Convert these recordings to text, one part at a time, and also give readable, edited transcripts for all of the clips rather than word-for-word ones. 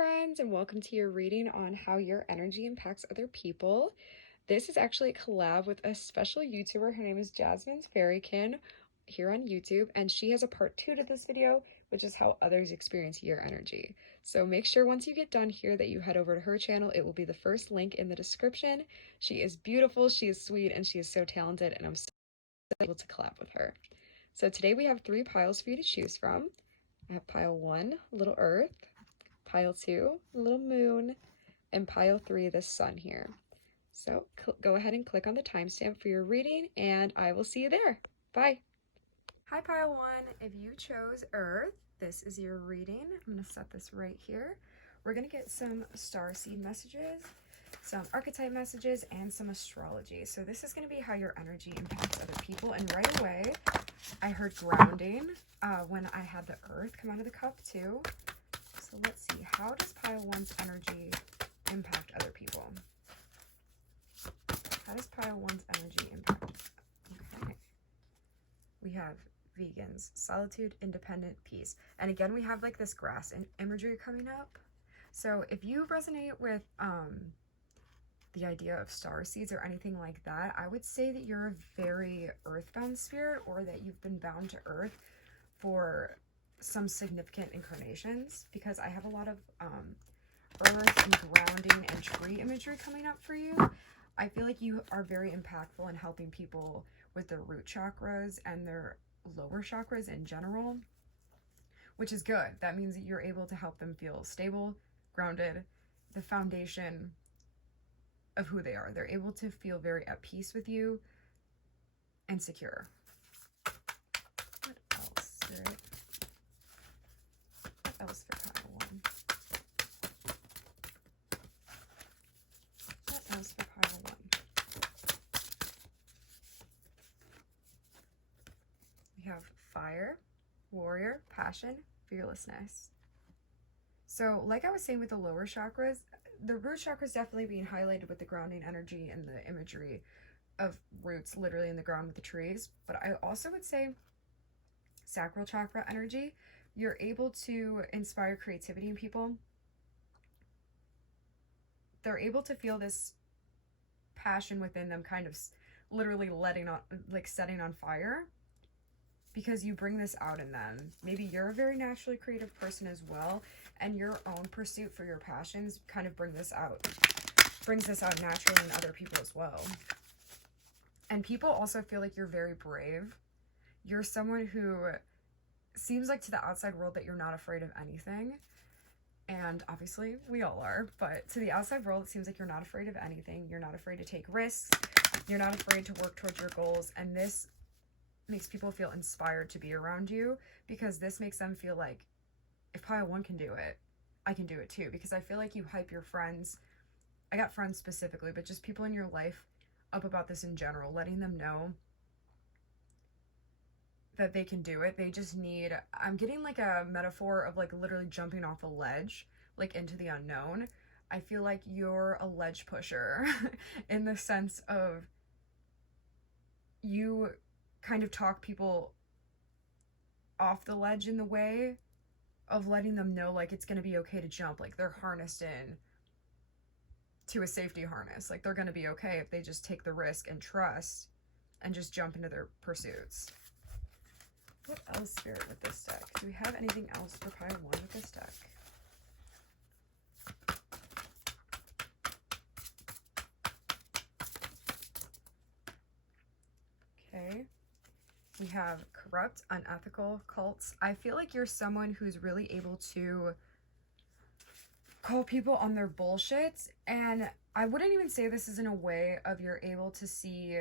friends, and welcome to your reading on how your energy impacts other people. This is actually a collab with a special YouTuber. Her name is JASMINE'S here on YouTube, and she has a part 2 to this video, which is how others experience your energy. So make sure once you get done here that you head over to her channel. It will be the first link in the description. She is beautiful, she is sweet, and she is so talented, and I'm so able to collab with her. So today we have 3 piles for you to choose from. I have pile 1, Little Earth, pile 2, little moon, and pile 3, the sun here. So go ahead and click on the timestamp for your reading, and I will see you there. Bye. Hi, pile 1. If you chose Earth, this is your reading. I'm going to set this right here. We're going to get some star seed messages, some archetype messages, and some astrology. So this is going to be how your energy impacts other people. And right away, I heard grounding when I had the Earth come out of the cup too. So let's see, how does pile 1's energy impact other people? How does pile 1's energy impact? Okay. We have vegans, solitude, independent, peace. And again, we have like this grass imagery coming up. So if you resonate with the idea of star seeds or anything like that, I would say that you're a very earthbound spirit, or that you've been bound to earth for some significant incarnations, because I have a lot of earth and grounding and tree imagery coming up for you. I feel like you are very impactful in helping people with their root chakras and their lower chakras in general, which is good. That means that you're able to help them feel stable, grounded, the foundation of who they are. They're able to feel very at peace with you and secure. What else, Spirit? What else for pile 1? What else for pile 1? We have fire, warrior, passion, fearlessness. So like I was saying with the lower chakras, the root chakra is definitely being highlighted with the grounding energy and the imagery of roots literally in the ground with the trees. But I also would say sacral chakra energy, you're able to inspire creativity in people. They're able to feel this passion within them, kind of literally setting on fire, because you bring this out in them. Maybe you're a very naturally creative person as well, and your own pursuit for your passions kind of brings this out naturally in other people as well. And people also feel like you're very brave. You're someone who seems like to the outside world that you're not afraid of anything. And obviously we all are, but to the outside world, it seems like you're not afraid of anything. You're not afraid to take risks. You're not afraid to work towards your goals. And this makes people feel inspired to be around you, because this makes them feel like, if pile 1 can do it, I can do it too. Because I feel like you hype your friends, I got friends specifically, but just people in your life up about this in general, letting them know that they can do it. They just need, I'm getting like a metaphor of like literally jumping off a ledge, like into the unknown. I feel like you're a ledge pusher in the sense of you kind of talk people off the ledge in the way of letting them know like it's going to be okay to jump, like they're harnessed in to a safety harness, like they're going to be okay if they just take the risk and trust and just jump into their pursuits. What else, Spirit, with this deck? Do we have anything else for pile 1 with this deck? Okay. We have corrupt, unethical, cults. I feel like you're someone who's really able to call people on their bullshit. And I wouldn't even say this is in a way of you're able to see,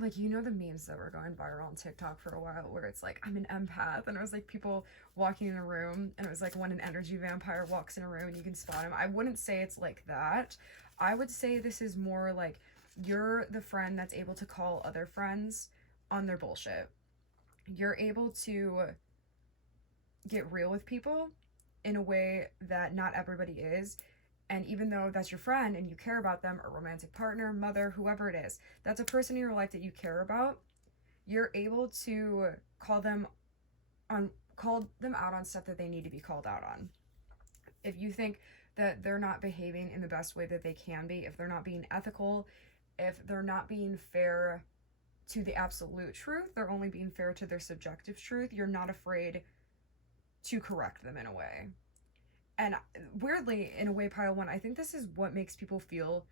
like, you know, the memes that were going viral on TikTok for a while where it's like, I'm an empath, and it was like people walking in a room, and it was like when an energy vampire walks in a room and you can spot him. I wouldn't say it's like that. I would say this is more like you're the friend that's able to call other friends on their bullshit. You're able to get real with people in a way that not everybody is. And even though that's your friend and you care about them, a romantic partner, mother, whoever it is, that's a person in your life that you care about, you're able to call them out on stuff that they need to be called out on. If you think that they're not behaving in the best way that they can be, if they're not being ethical, if they're not being fair to the absolute truth, they're only being fair to their subjective truth, you're not afraid to correct them in a way. And weirdly, in a way, pile one, I think this is what makes people feel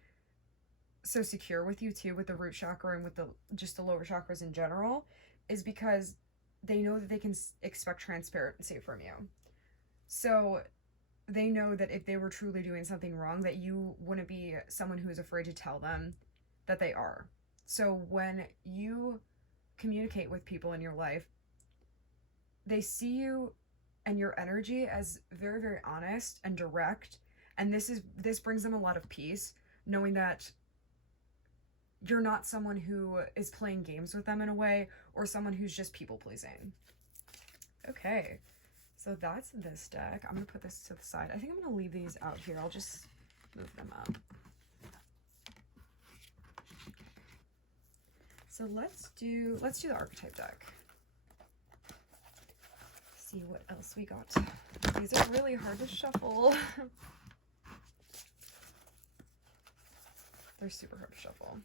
so secure with you too, with the root chakra and with the just the lower chakras in general, is because they know that they can expect transparency from you. So they know that if they were truly doing something wrong, that you wouldn't be someone who is afraid to tell them that they are. So when you communicate with people in your life, they see you and your energy as very, very honest and direct. And this brings them a lot of peace, knowing that you're not someone who is playing games with them in a way, or someone who's just people pleasing. Okay, so that's this deck. I'm gonna put this to the side. I think I'm gonna leave these out here. I'll just move them up. So let's do the archetype deck. See what else we got. These are really hard to shuffle. They're super hard to shuffle.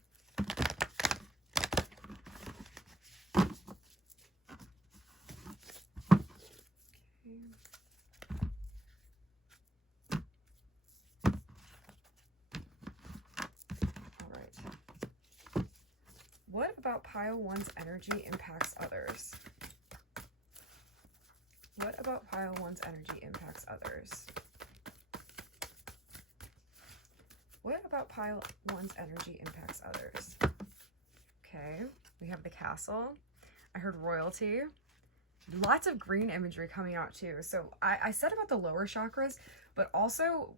What about pile one's energy impacts others? What about pile one's energy impacts others? What about pile one's energy impacts others? Okay, we have the castle. I heard royalty. Lots of green imagery coming out too. So I said about the lower chakras, but also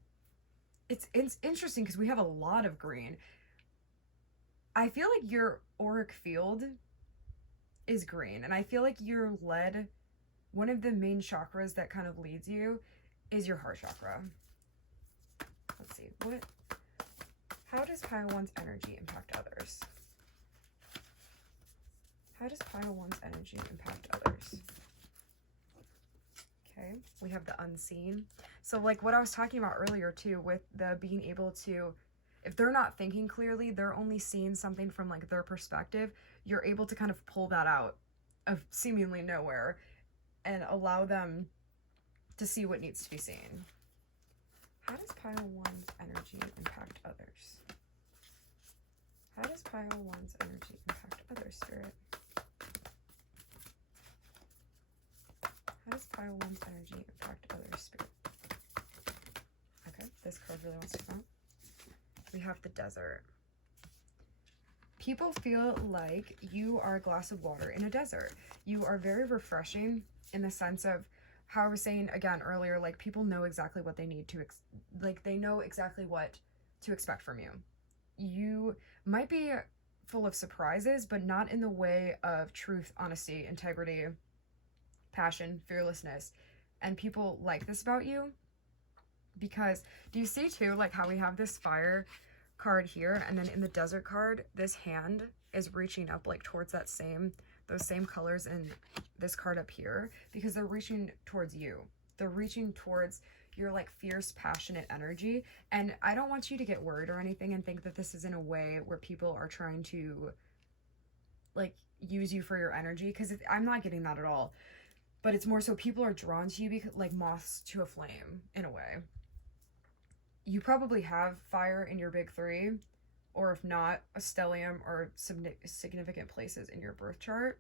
it's interesting because we have a lot of green. I feel like your auric field is green, and I feel like you're led, one of the main chakras that kind of leads you is your heart chakra. Let's see, how does pile one's energy impact others? How does pile one's energy impact others? Okay, we have the unseen. So like what I was talking about earlier too, with the being able to, if they're not thinking clearly, they're only seeing something from like their perspective, you're able to kind of pull that out of seemingly nowhere and allow them to see what needs to be seen. How does pile one's energy impact others? How does pile one's energy impact others, Spirit? How does pile one's energy impact others, Spirit? Okay, this card really wants to come out. We have the desert. People feel like you are a glass of water in a desert. You are very refreshing in the sense of how I was saying again earlier, like people know exactly what they need to, they know exactly what to expect from you. You might be full of surprises, but not in the way of truth, honesty, integrity, passion, fearlessness. And people like this about you. Because do you see too, like how we have this fire card here, and then in the desert card, this hand is reaching up like towards those same colors in this card up here, because they're reaching towards you. They're reaching towards your like fierce, passionate energy. And I don't want you to get worried or anything and think that this is in a way where people are trying to like use you for your energy, because I'm not getting that at all. But it's more so people are drawn to you because like moths to a flame in a way. You probably have fire in your big three, or if not, a stellium or some significant places in your birth chart.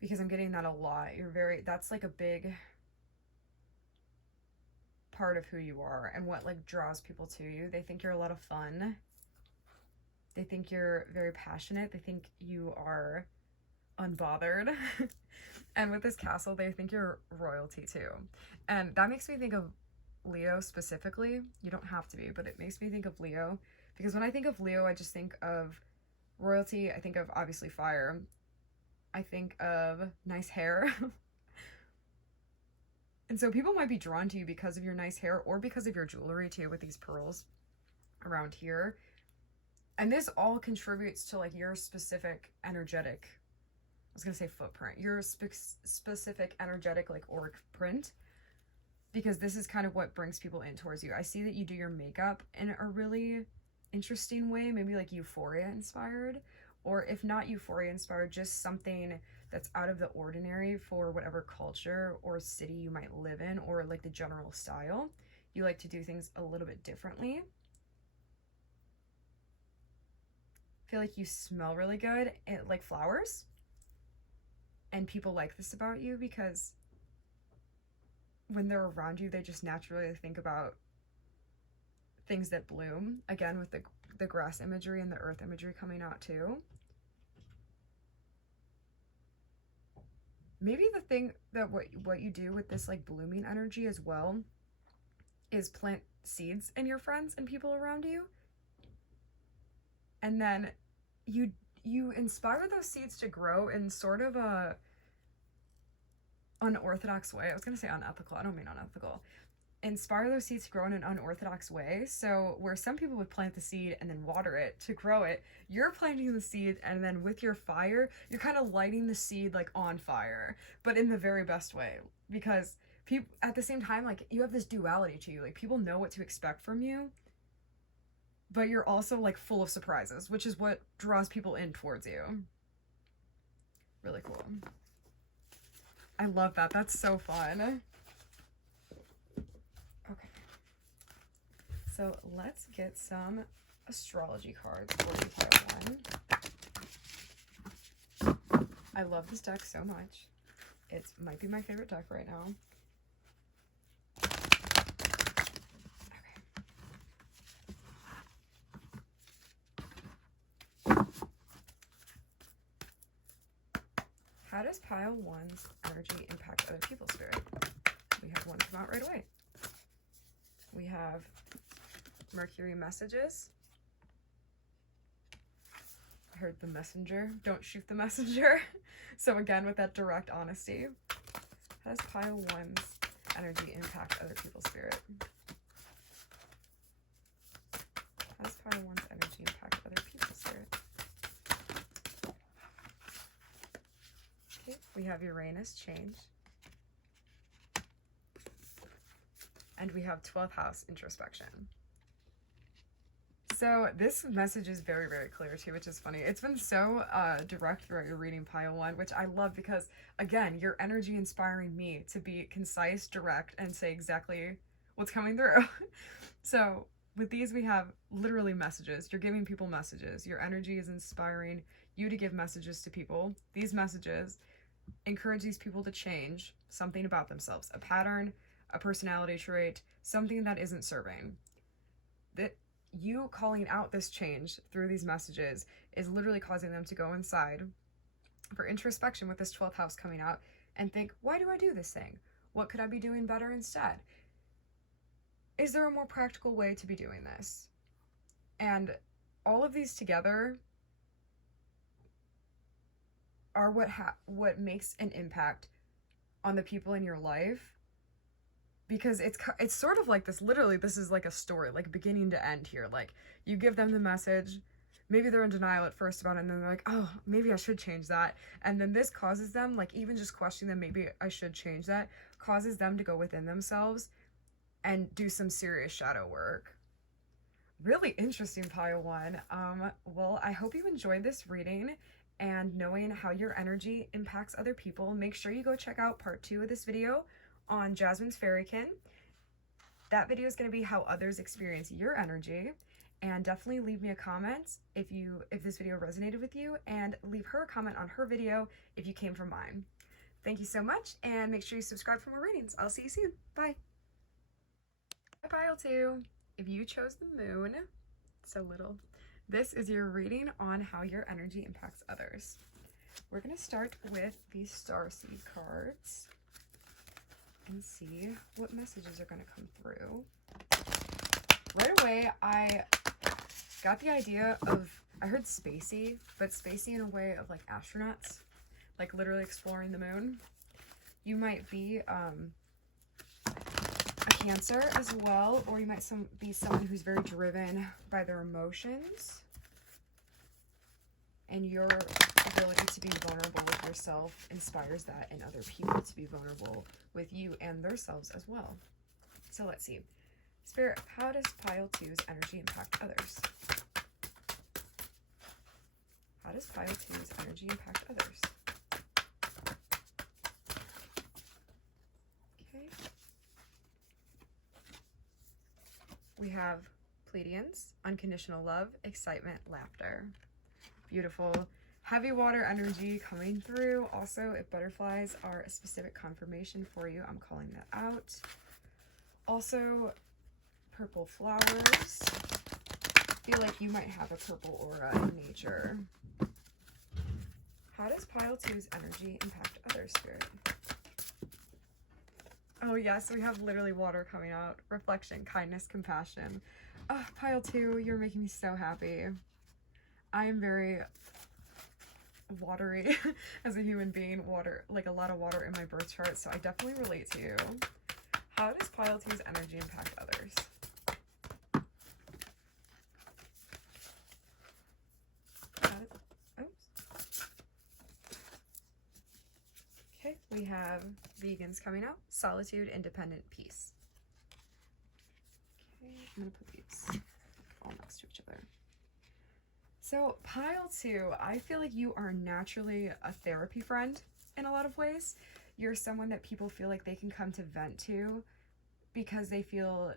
Because I'm getting that a lot. That's like a big part of who you are and what like draws people to you. They think you're a lot of fun. They think you're very passionate. They think you are unbothered. And with this castle, they think you're royalty too. And that makes me think of Leo specifically. You don't have to be, but it makes me think of Leo, because when I think of Leo, I just think of royalty. I think of obviously fire. I think of nice hair. And so people might be drawn to you because of your nice hair, or because of your jewelry too, with these pearls around here. And this all contributes to like your specific energetic, I was gonna say footprint, your specific energetic like auric print. because this is kind of what brings people in towards you. I see that you do your makeup in a really interesting way, maybe like Euphoria inspired, or if not Euphoria inspired, just something that's out of the ordinary for whatever culture or city you might live in, or like the general style. You like to do things a little bit differently. I feel like you smell really good, like flowers. And people like this about you because when they're around you, they just naturally think about things that bloom. Again, with the grass imagery and the earth imagery coming out too. Maybe the thing that what you do with this like blooming energy as well is plant seeds in your friends and people around you. And then you inspire those seeds to grow in sort of a unorthodox way. I was going to say unethical. I don't mean unethical. Inspire those seeds to grow in an unorthodox way. So where some people would plant the seed and then water it to grow it, you're planting the seed and then with your fire, you're kind of lighting the seed like on fire, but in the very best way. Because people at the same time, like you have this duality to you. Like people know what to expect from you, but you're also like full of surprises, which is what draws people in towards you. Really cool. I love that. That's so fun. Okay. So let's get some astrology cards for you, pile one. I love this deck so much. It might be my favorite deck right now. How does pile one's energy impact other people's spirit? We have one come out right away. We have Mercury messages. I heard the messenger. Don't shoot the messenger. So again, with that direct honesty. How does pile one's energy impact other people's spirit? How does pile one's energy impact other people's spirit? Okay, we have Uranus change. And we have 12th house introspection. So this message is very, very clear too, which is funny. It's been so direct throughout your reading, pile one, which I love because, again, your energy inspiring me to be concise, direct, and say exactly what's coming through. So with these, we have literally messages. You're giving people messages. Your energy is inspiring you to give messages to people. These messages encourage these people to change something about themselves, a pattern, a personality trait, something that isn't serving. That you calling out this change through these messages is literally causing them to go inside for introspection with this 12th house coming out and think, why do I do this thing? What could I be doing better instead? Is there a more practical way to be doing this? And all of these together are what makes an impact on the people in your life. Because it's sort of like this, literally, this is like a story, like beginning to end here. Like, you give them the message, maybe they're in denial at first about it, and then they're like, oh, maybe I should change that. And then this causes them, like, even just questioning them, maybe I should change that, causes them to go within themselves and do some serious shadow work. Really interesting, pile one. Well, I hope you enjoyed this reading and knowing how your energy impacts other people. Make sure you go check out part 2 of this video on Jasmine's Fairykin. That video is going to be how others experience your energy, and definitely leave me a comment if this video resonated with you, and leave her a comment on her video if you came from mine. Thank you so much, and make sure you subscribe for more readings. I'll see you soon. Bye. Pile 2. If you chose the moon, so little, this is your reading on how your energy impacts others. We're going to start with the Starseed cards and see what messages are going to come through. Right away, I got the idea of, I heard spacey, but spacey in a way of like astronauts, like literally exploring the moon. You might be a Cancer as well, or you might be someone who's very driven by their emotions and your ability to be vulnerable with yourself inspires that in other people to be vulnerable with you and themselves as well. So let's see. Spirit, how does pile 2's energy impact others? How does pile 2's energy impact others? Okay. We have Pleiadians, unconditional love, excitement, laughter. Beautiful. Heavy water energy coming through. Also, if butterflies are a specific confirmation for you, I'm calling that out. Also, purple flowers. I feel like you might have a purple aura in nature. How does pile 2's energy impact others, Spirit? Oh yes, we have literally water coming out. Reflection, kindness, compassion. Oh, pile 2, you're making me so happy. I am very watery as a human being. Water, like a lot of water in my birth chart, so I definitely relate to you. How does pile 2's energy impact others? Okay, we have vegans coming up. Solitude, independent, peace. Okay, I'm gonna put these all next to each other. So pile 2, I feel like you are naturally a therapy friend in a lot of ways. You're someone that people feel like they can come to vent to because they feel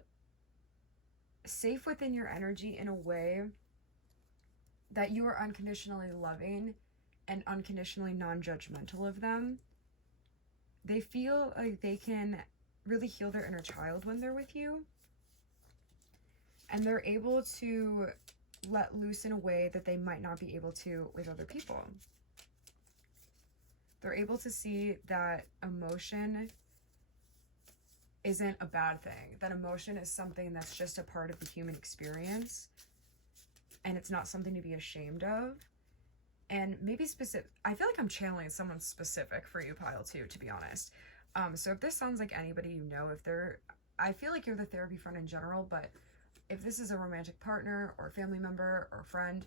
safe within your energy in a way that you are unconditionally loving and unconditionally non-judgmental of them. They feel like they can really heal their inner child when they're with you. And they're able to let loose in a way that they might not be able to with other people. They're able to see that emotion isn't a bad thing. That emotion is something that's just a part of the human experience. And it's not something to be ashamed of. And maybe specific, I feel like I'm channeling someone specific for you, pile 2, to be honest. So if this sounds like anybody you know, I feel like you're the therapy friend in general, but if this is a romantic partner or family member or friend,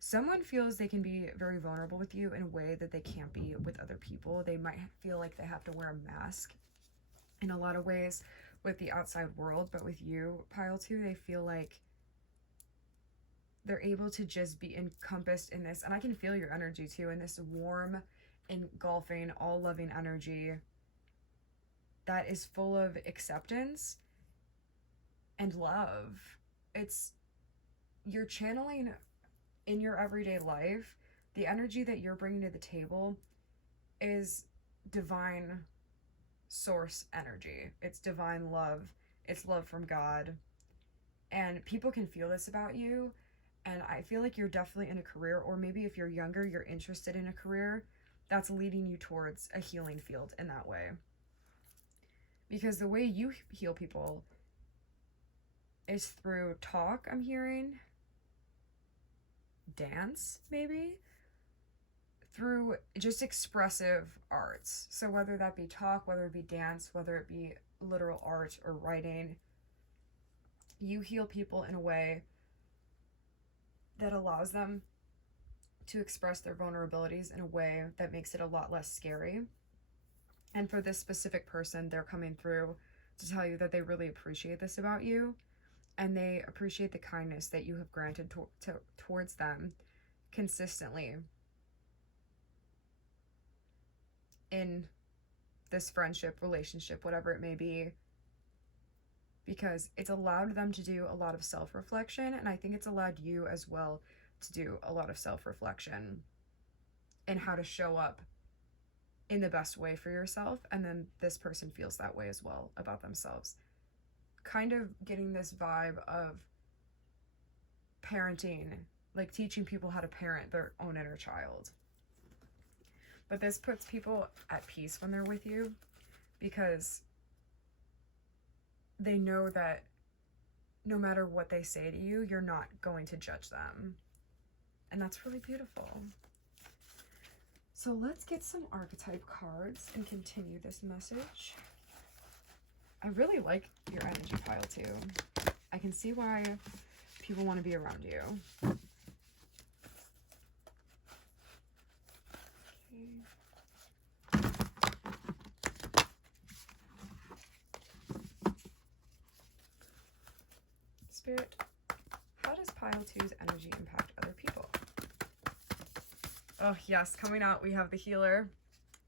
someone feels they can be very vulnerable with you in a way that they can't be with other people. They might feel like they have to wear a mask in a lot of ways with the outside world, but with you, pile 2, they feel like they're able to just be encompassed in this, and I can feel your energy too, in this warm, engulfing, all-loving energy that is full of acceptance and love. You're channeling in your everyday life, the energy that you're bringing to the table is divine source energy. It's divine love. It's love from God. And people can feel this about you. And I feel like you're definitely in a career, or maybe if you're younger, you're interested in a career that's leading you towards a healing field in that way. Because the way you heal people is through talk, I'm hearing, dance, maybe, through just expressive arts. So whether that be talk, whether it be dance, whether it be literal art or writing, you heal people in a way that allows them to express their vulnerabilities in a way that makes it a lot less scary. And for this specific person, they're coming through to tell you that they really appreciate this about you, and they appreciate the kindness that you have granted towards them consistently in this friendship, relationship, whatever it may be, because it's allowed them to do a lot of self-reflection, and I think it's allowed you as well to do a lot of self-reflection and how to show up in the best way for yourself, and then this person feels that way as well about themselves. Kind of getting this vibe of parenting, like teaching people how to parent their own inner child. But this puts people at peace when they're with you, because they know that no matter what they say to you, you're not going to judge them. And that's really beautiful. So let's get some archetype cards and continue this message. I really like your energy pile too. I can see why people want to be around you. Okay. Spirit, how does pile 2's energy impact other people? Oh yes, coming out we have the healer.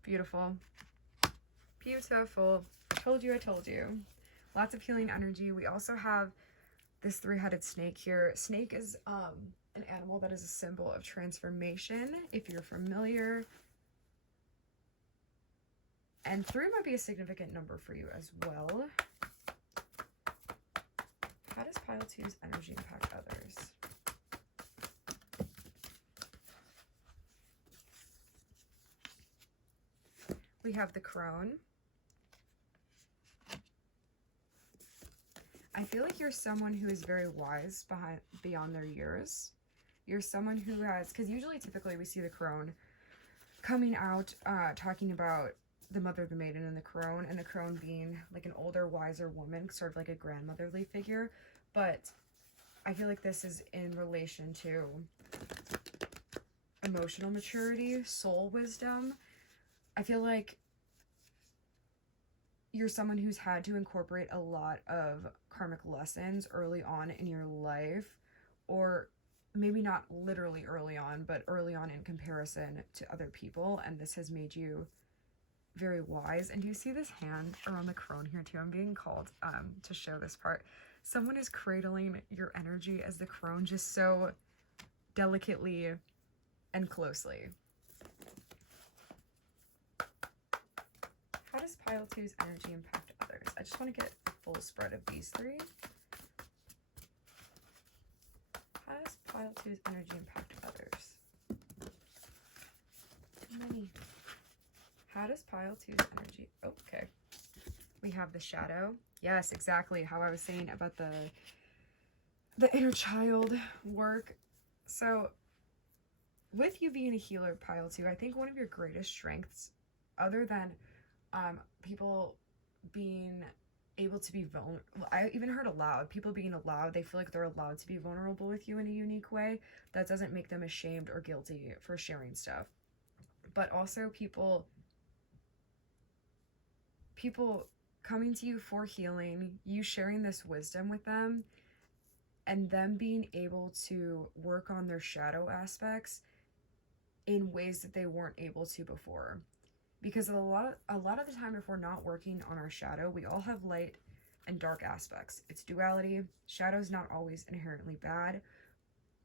Beautiful. Beautiful. Told you, I told you. Lots of healing energy. We also have this 3-headed snake here. Snake is an animal that is a symbol of transformation, if you're familiar. And 3 might be a significant number for you as well. How does pile 2's energy impact others? We have the crone. I feel like you're someone who is very wise beyond their years. You're someone who has, because usually typically we see the crone coming out talking about the mother, the maiden, and the crone being like an older, wiser woman, sort of like a grandmotherly figure. But I feel like this is in relation to emotional maturity, soul wisdom. I feel like you're someone who's had to incorporate a lot of karmic lessons early on in your life, or maybe not literally early on, but early on in comparison to other people, and this has made you very wise. And do you see this hand around the crone here too? I'm being called to show this part. Someone is cradling your energy as the crone, just so delicately and closely. How does pile 2's energy impact others? I just want to get a full spread of these 3. How does pile 2's energy impact others? How many? How does pile 2's energy... Oh, okay. We have the shadow. Yes, exactly how I was saying about the inner child work. So with you being a healer, pile 2, I think one of your greatest strengths, other than people being able to be vulnerable, I even heard allowed, people being allowed, they feel like they're allowed to be vulnerable with you in a unique way. That doesn't make them ashamed or guilty for sharing stuff. But also people coming to you for healing, you sharing this wisdom with them, and them being able to work on their shadow aspects in ways that they weren't able to before. Because a lot of the time, if we're not working on our shadow, we all have light and dark aspects. It's duality. Shadow's not always inherently bad,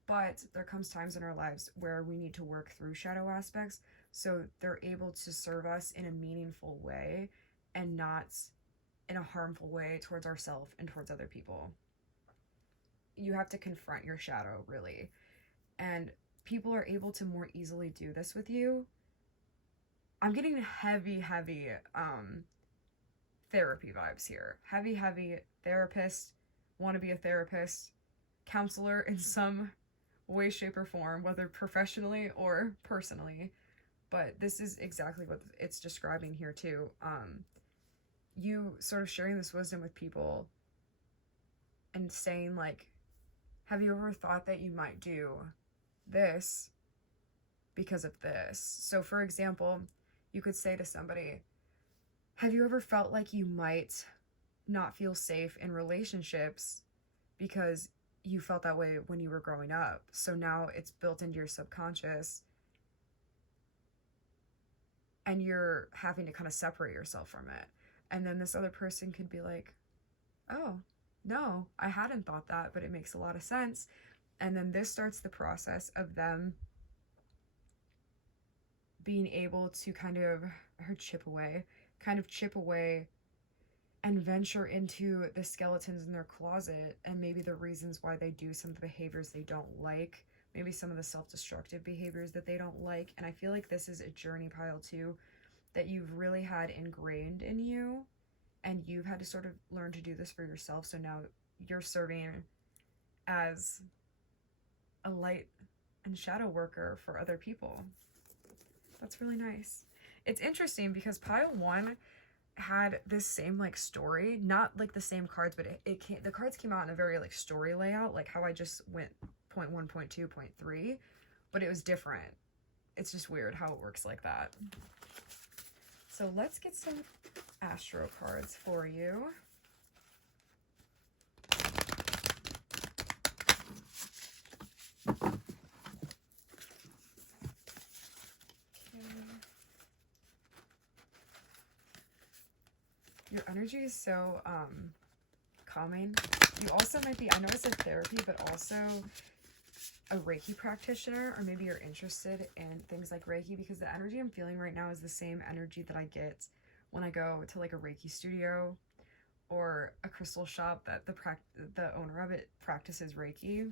but there comes times in our lives where we need to work through shadow aspects so they're able to serve us in a meaningful way and not in a harmful way towards ourselves and towards other people. You have to confront your shadow, really. And people are able to more easily do this with you. I'm getting heavy therapy vibes here. Heavy therapist, want to be a therapist, counselor in some way, shape, or form, whether professionally or personally. But this is exactly what it's describing here too. You sort of sharing this wisdom with people and saying like, have you ever thought that you might do this because of this? So for example, you could say to somebody, have you ever felt like you might not feel safe in relationships because you felt that way when you were growing up? So now it's built into your subconscious and you're having to kind of separate yourself from it. And then this other person could be like, oh, no, I hadn't thought that, but it makes a lot of sense. And then this starts the process of them being able to kind of chip away and venture into the skeletons in their closet and maybe the reasons why they do some of the behaviors they don't like, maybe some of the self-destructive behaviors that they don't like. And I feel like this is a journey, pile 2, that you've really had ingrained in you, and you've had to sort of learn to do this for yourself. So now you're serving as a light and shadow worker for other people. That's really nice. It's interesting because pile 1 had this same like story, not like the same cards, but the cards came out in a very like story layout, like how I just went point 1, point 2, point 3, but it was different. It's just weird how it works like that. So let's get some Astro cards for you. Your energy is so calming. You also might be, I know I said therapy, but also a Reiki practitioner, or maybe you're interested in things like Reiki, because the energy I'm feeling right now is the same energy that I get when I go to like a Reiki studio or a crystal shop that the owner of it practices Reiki.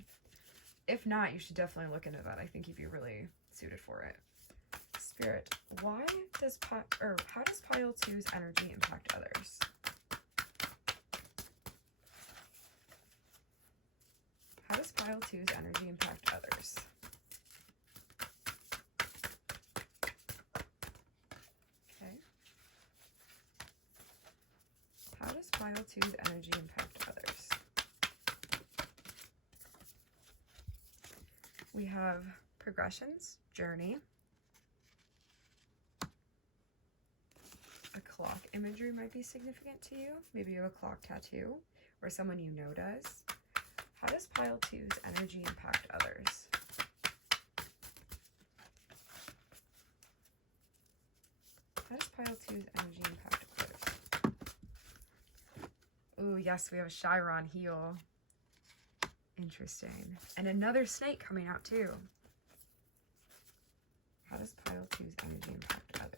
If not, you should definitely look into that. I think you'd be really suited for it. Spirit, how does pile 2's energy impact others? How does pile 2's energy impact others? Okay. How does pile 2's energy impact others? We have progressions, journey. A clock imagery might be significant to you. Maybe you have a clock tattoo, or someone you know does. How does pile 2's energy impact others? How does pile 2's energy impact others? Ooh, yes, we have a Chiron heel. Interesting. And another snake coming out too. How does pile 2's energy impact others?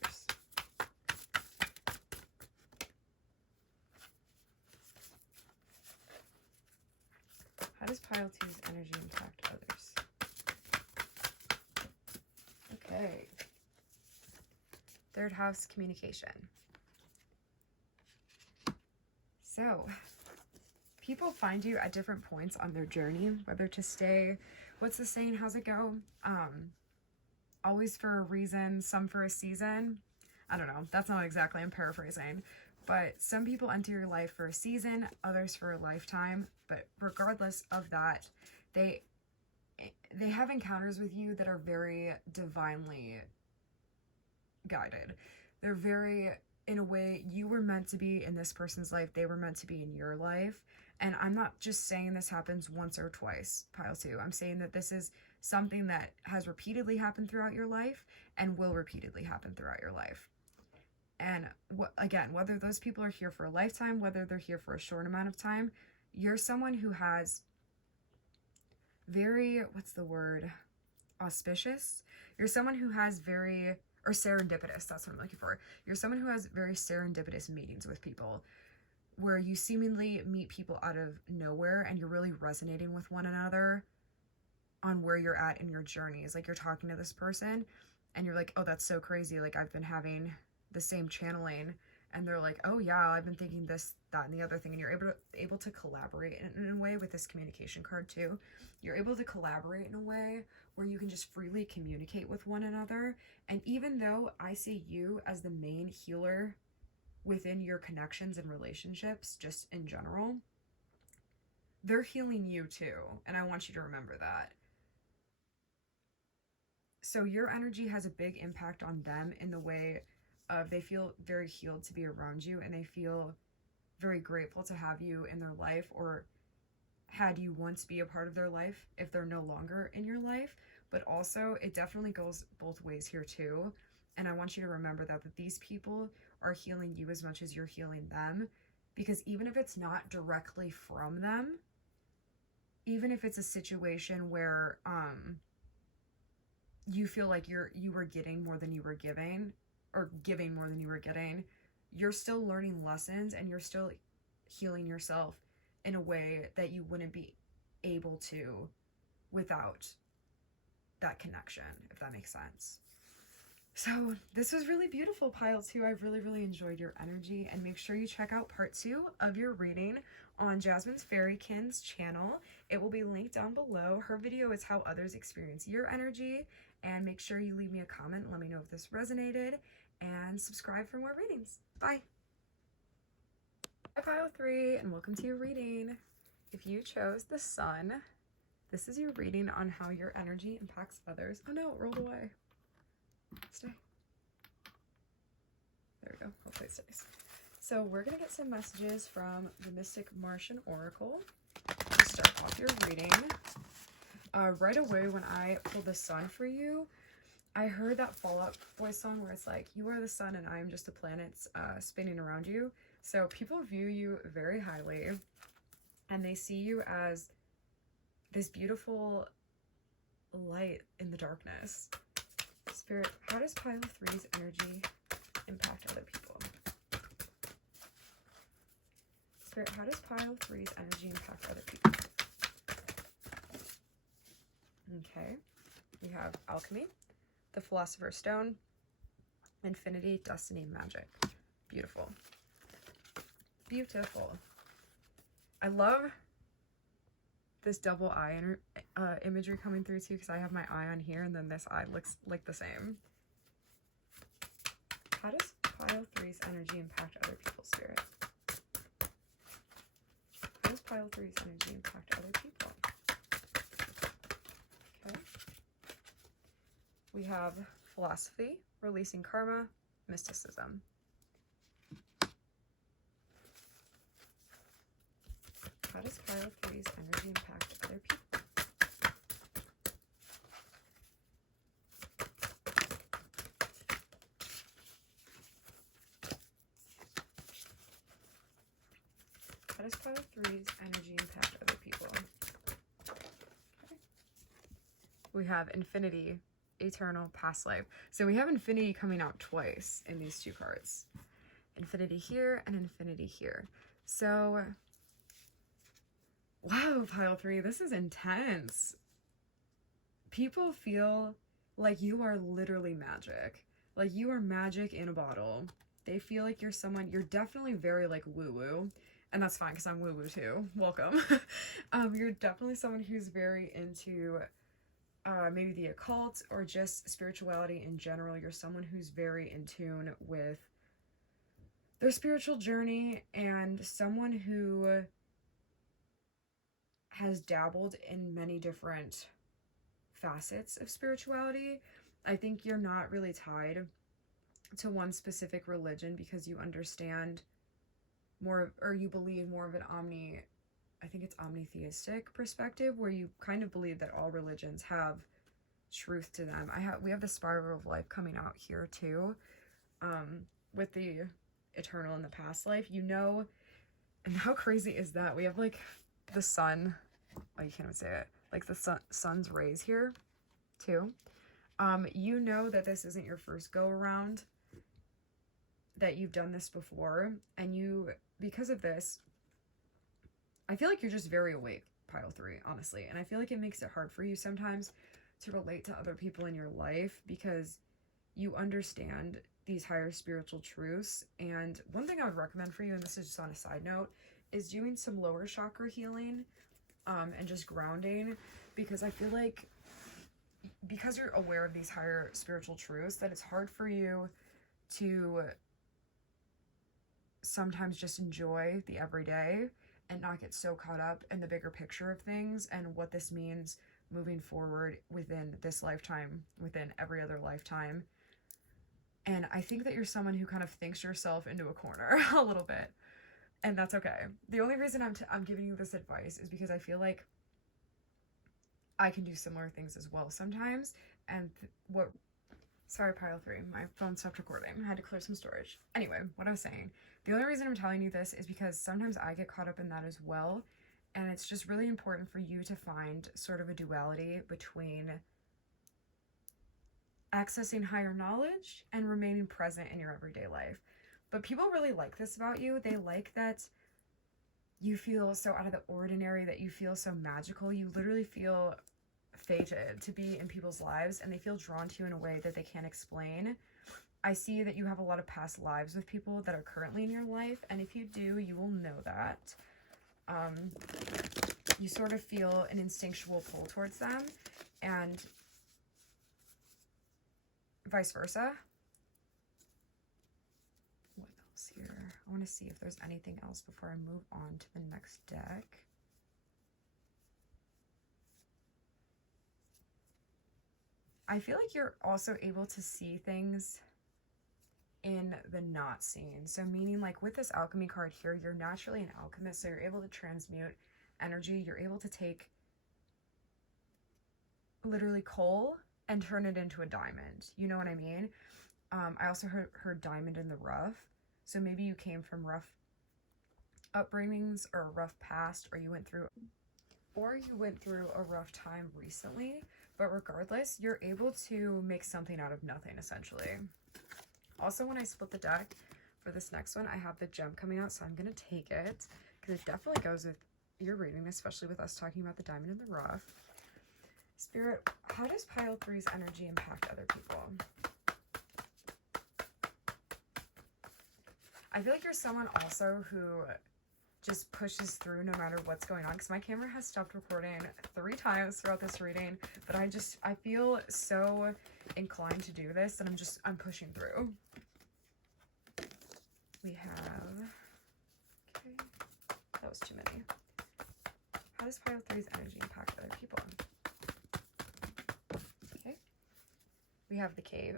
How does pile 2's energy impact others? Okay. Third house, communication. So, people find you at different points on their journey, whether to stay, what's the saying, how's it go? Always for a reason, some for a season. I don't know, that's not exactly, I'm paraphrasing. But some people enter your life for a season, others for a lifetime. But regardless of that, they have encounters with you that are very divinely guided. They're very, in a way, you were meant to be in this person's life. They were meant to be in your life. And I'm not just saying this happens once or twice, pile 2. I'm saying that this is something that has repeatedly happened throughout your life and will repeatedly happen throughout your life. And again, whether those people are here for a lifetime, whether they're here for a short amount of time, you're someone who has very, what's the word, auspicious? You're someone who has very, or serendipitous, that's what I'm looking for. You're someone who has very serendipitous meetings with people, where you seemingly meet people out of nowhere and you're really resonating with one another on where you're at in your journey. It's like you're talking to this person and you're like, oh, that's so crazy. Like, I've been having the same channeling, and they're like, oh yeah, I've been thinking this, that, and the other thing. And you're able to collaborate in a way with this communication card too. You're able to collaborate in a way where you can just freely communicate with one another. And even though I see you as the main healer within your connections and relationships, just in general, they're healing you too. And I want you to remember that. So your energy has a big impact on them in the way of they feel very healed to be around you, and they feel very grateful to have you in their life, or had you once be a part of their life if they're no longer in your life. But also it definitely goes both ways here too. And I want you to remember that these people are healing you as much as you're healing them, because even if it's not directly from them, even if it's a situation where you feel like you were getting more than you were giving, or giving more than you were getting, you're still learning lessons and you're still healing yourself in a way that you wouldn't be able to without that connection, if that makes sense. So this was really beautiful, pile 2. I really, really enjoyed your energy, and make sure you check out part 2 of your reading on Jasmine's Fairykind's channel. It will be linked down below. Her video is how others experience your energy, and make sure you leave me a comment and let me know if this resonated, and subscribe for more readings. Bye. Hi, pile 3, and welcome to your reading. If you chose the Sun, this is your reading on how your energy impacts others. Oh no, it rolled away. Stay. There we go. Hopefully it stays. So we're going to get some messages from the Mystic Martian Oracle to start off your reading. Right away when I pulled the Sun for you, I heard that Fall Out Boy song where it's like, you are the sun and I am just the planets spinning around you. So people view you very highly, and they see you as this beautiful light in the darkness. Spirit, how does pile 3's energy impact other people? Spirit, how does pile 3's energy impact other people? Okay, we have alchemy, the philosopher's stone, infinity, destiny, magic. Beautiful. Beautiful. I love this double eye imagery coming through too, because I have my eye on here and then this eye looks like the same. How does pile 3's energy impact other people's spirit? How does pile 3's energy impact other people? Okay. We have philosophy, releasing karma, mysticism. How does pile 3's energy impact other people? How does pile 3's energy impact other people? Okay. We have infinity, eternal, past life. So we have infinity coming out twice in these two cards. Infinity here and infinity here. So, wow, pile 3, this is intense. People feel like you are literally magic. Like you are magic in a bottle. They feel like you're someone, you're definitely very like woo-woo. And that's fine because I'm woo-woo too. Welcome. You're definitely someone who's very into maybe the occult or just spirituality in general. You're someone who's very in tune with their spiritual journey and someone who has dabbled in many different facets of spirituality. I think you're not really tied to one specific religion because you understand more, or you believe more of an omnitheistic perspective, where you kind of believe that all religions have truth to them. We have the spiral of life coming out here too, with the eternal and the past life, you know. And how crazy is that? We have like the sun, oh, you can't even say it, like the sun's rays here too. You know that this isn't your first go around, that you've done this before, and you, because of this, I feel like you're just very awake, pile 3, honestly. And I feel like it makes it hard for you sometimes to relate to other people in your life because you understand these higher spiritual truths. And one thing I would recommend for you, and this is just on a side note, is doing some lower chakra healing and just grounding, because I feel like because you're aware of these higher spiritual truths, that it's hard for you to sometimes just enjoy the everyday and not get so caught up in the bigger picture of things and what this means moving forward within this lifetime, within every other lifetime. And I think that you're someone who kind of thinks yourself into a corner a little bit, and that's okay. The only reason I'm giving you this advice is because I feel like I can do similar things as well sometimes. And sorry, pile 3, my phone stopped recording. I had to clear some storage. Anyway, what I was saying, the only reason I'm telling you this is because sometimes I get caught up in that as well. And it's just really important for you to find sort of a duality between accessing higher knowledge and remaining present in your everyday life. But people really like this about you. They like that you feel so out of the ordinary, that you feel so magical. You literally feel fated to be in people's lives, and they feel drawn to you in a way that they can't explain. I see that you have a lot of past lives with people that are currently in your life, and if you do, you will know that. You sort of feel an instinctual pull towards them, and vice versa. What else here? I want to see if there's anything else before I move on to the next deck. I feel like you're also able to see things in the not seen. So meaning, like with this alchemy card here, you're naturally an alchemist, so you're able to transmute energy. You're able to take literally coal and turn it into a diamond. You know what I mean? I also heard diamond in the rough. So maybe you came from rough upbringings or a rough past, or you went through a rough time recently, but regardless, you're able to make something out of nothing, essentially. Also, when I split the deck for this next one, I have the gem coming out, so I'm going to take it because it definitely goes with your reading, especially with us talking about the diamond in the rough. Spirit, how does pile 3's energy impact other people? I feel like you're someone also who just pushes through no matter what's going on, because my camera has stopped recording 3 times throughout this reading, but I feel so inclined to do this, and I'm pushing through. We have, okay, that was too many. How does pile 3's energy impact other people? Okay, we have the cave,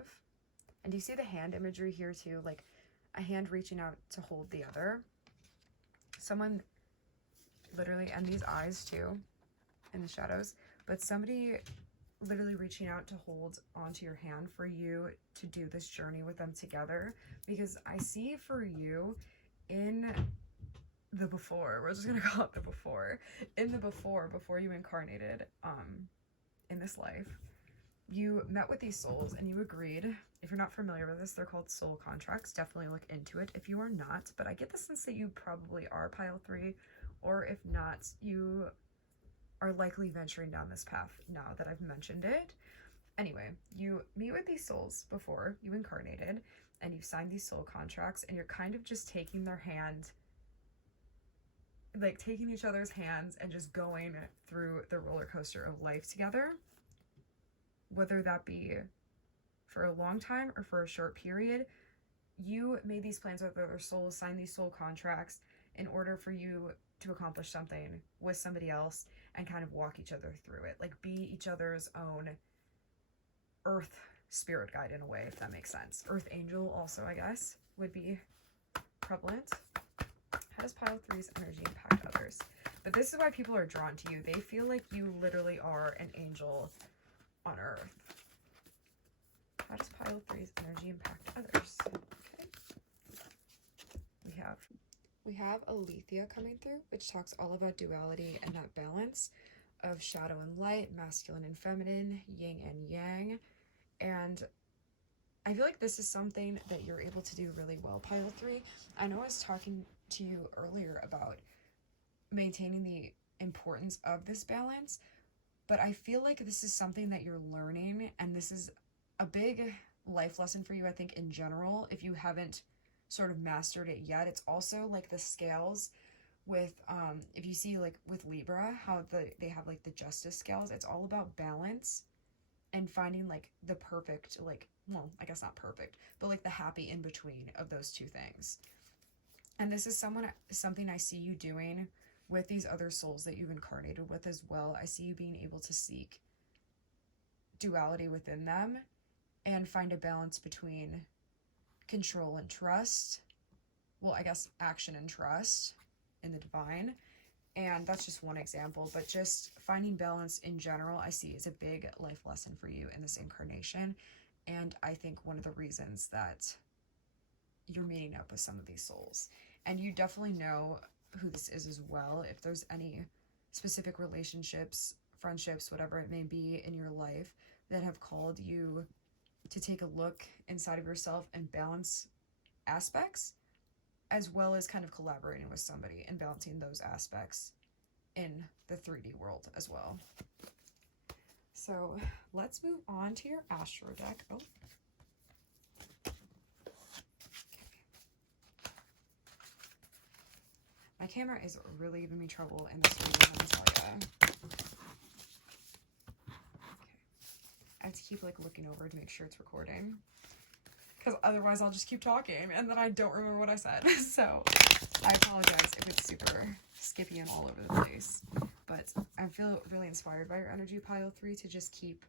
and do you see the hand imagery here too, like a hand reaching out to hold the other? Someone literally, and these eyes too in the shadows, but somebody literally reaching out to hold onto your hand for you to do this journey with them together, because I see for you in the before, we're just gonna call it the before, in the before you incarnated in this life, you met with these souls and you agreed. If you're not familiar with this, they're called soul contracts. Definitely look into it if you are not, but I get the sense that you probably are pile 3, or if not, you are likely venturing down this path now that I've mentioned it. Anyway, you meet with these souls before you incarnated, and you signed these soul contracts, and you're kind of just taking their hand, like taking each other's hands and just going through the roller coaster of life together, whether that be for a long time or for a short period. You made these plans with other souls, signed these soul contracts in order for you to accomplish something with somebody else and kind of walk each other through it, like be each other's own earth spirit guide in a way, if that makes sense. Earth angel also, I guess, would be prevalent. How does pile 3's energy impact others? But this is why people are drawn to you. They feel like you literally are an angel on earth. How does pile 3's energy impact others? Okay. We have Alethea coming through, which talks all about duality and that balance of shadow and light, masculine and feminine, yin and yang. And I feel like this is something that you're able to do really well, pile 3. I know I was talking to you earlier about maintaining the importance of this balance, but I feel like this is something that you're learning, and this is a big life lesson for you, I think, in general, if you haven't sort of mastered it yet. It's also like the scales with, if you see like with Libra, how they have like the justice scales, it's all about balance and finding like the perfect, like, well, I guess not perfect, but like the happy in between of those two things. And this is something I see you doing with these other souls that you've incarnated with as well. I see you being able to seek duality within them and find a balance between control and trust. Well, I guess action and trust in the divine. And that's just one example, but just finding balance in general, I see is a big life lesson for you in this incarnation. And I think one of the reasons that you're meeting up with some of these souls. And you definitely know who this is as well. If there's any specific relationships, friendships, whatever it may be in your life that have called you to take a look inside of yourself and balance aspects, as well as kind of collaborating with somebody and balancing those aspects in the 3D world as well. So let's move on to your Astro deck. Oh. Okay. My camera is really giving me trouble in this reading, let me tell ya. I have to keep like looking over to make sure it's recording, because otherwise I'll just keep talking and then I don't remember what I said. So I apologize if it's super skippy and all over the place, but I feel really inspired by your energy, pile 3, to just keep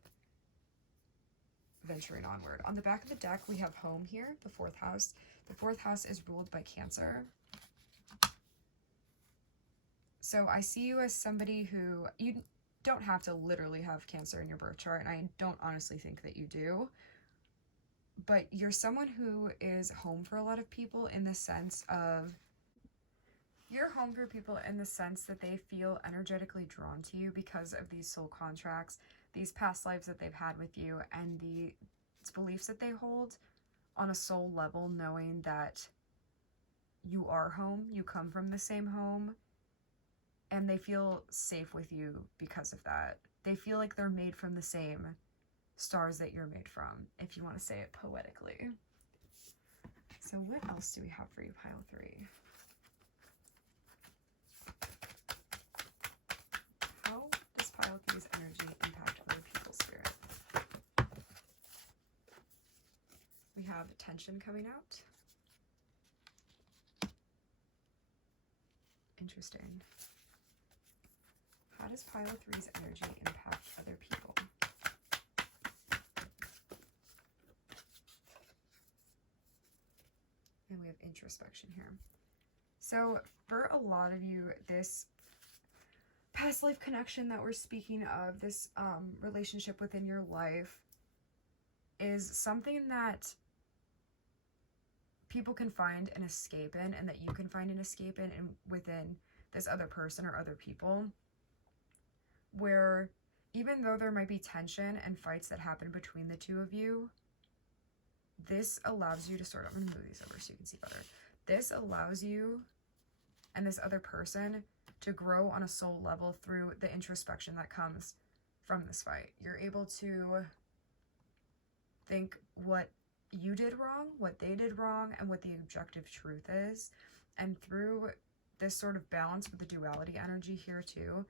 venturing onward. On the back of the deck, we have home here, the 4th house. The 4th house is ruled by Cancer. So I see you as somebody who, you don't have to literally have Cancer in your birth chart, and I don't honestly think that you do, but you're someone who is home for a lot of people in the sense of You're home for people in the sense that they feel energetically drawn to you because of these soul contracts, these past lives that they've had with you, and the beliefs that they hold on a soul level, knowing that you are home, you come from the same home, and they feel safe with you because of that. They feel like they're made from the same stars that you're made from, if you want to say it poetically. So what else do we have for you, pile 3? How does pile 3's energy impact other people's spirit? We have tension coming out. Interesting. How does pile 3's energy impact other people? And we have introspection here. So for a lot of you, this past life connection that we're speaking of, this relationship within your life, is something that people can find an escape in, and that you can find an escape in within this other person or other people, where even though there might be tension and fights that happen between the two of you, this allows you to I'm going to move these over so you can see better. This allows you and this other person to grow on a soul level through the introspection that comes from this fight. You're able to think what you did wrong, what they did wrong, and what the objective truth is. And through this sort of balance with the duality energy here too,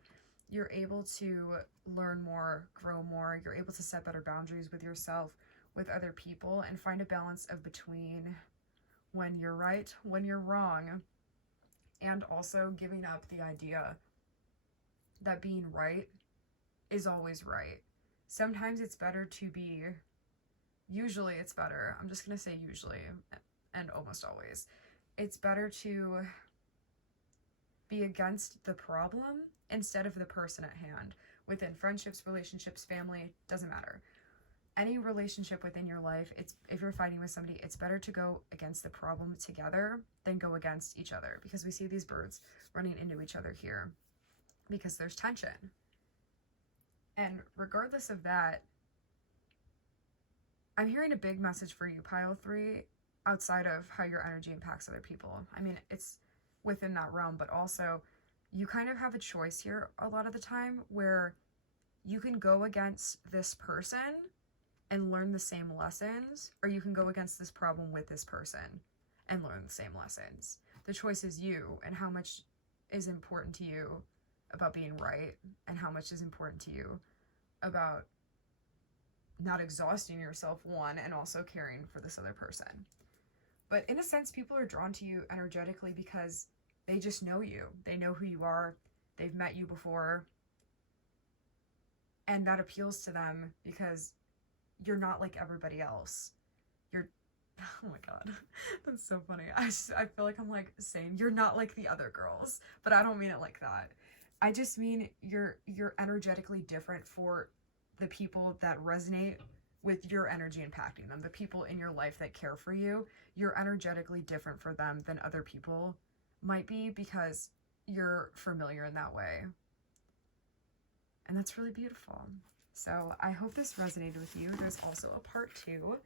you're able to learn more, grow more. You're able to set better boundaries with yourself, with other people, and find a balance of between when you're right, when you're wrong, and also giving up the idea that being right is always right. Sometimes it's better to be, usually it's better, I'm just going to say usually and almost always, it's better to be against the problem instead of the person at hand. Within friendships, relationships, family, doesn't matter. Any relationship within your life, if you're fighting with somebody, it's better to go against the problem together than go against each other, because we see these birds running into each other here because there's tension. And regardless of that, I'm hearing a big message for you, pile 3, outside of how your energy impacts other people. I mean, it's within that realm, but also you kind of have a choice here a lot of the time where you can go against this person and learn the same lessons, or you can go against this problem with this person and learn the same lessons. The choice is you, and how much is important to you about being right, and how much is important to you about not exhausting yourself, one, and also caring for this other person. But in a sense, people are drawn to you energetically because they just know you. They know who you are. They've met you before. And that appeals to them because you're not like everybody else. Oh my God, that's so funny. I feel like I'm like saying you're not like the other girls, but I don't mean it like that. I just mean you're energetically different for the people that resonate with your energy impacting them. The people in your life that care for you, you're energetically different for them than other people might be, because you're familiar in that way. And that's really beautiful. So I hope this resonated with you. There's also a part 2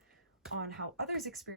on how others experience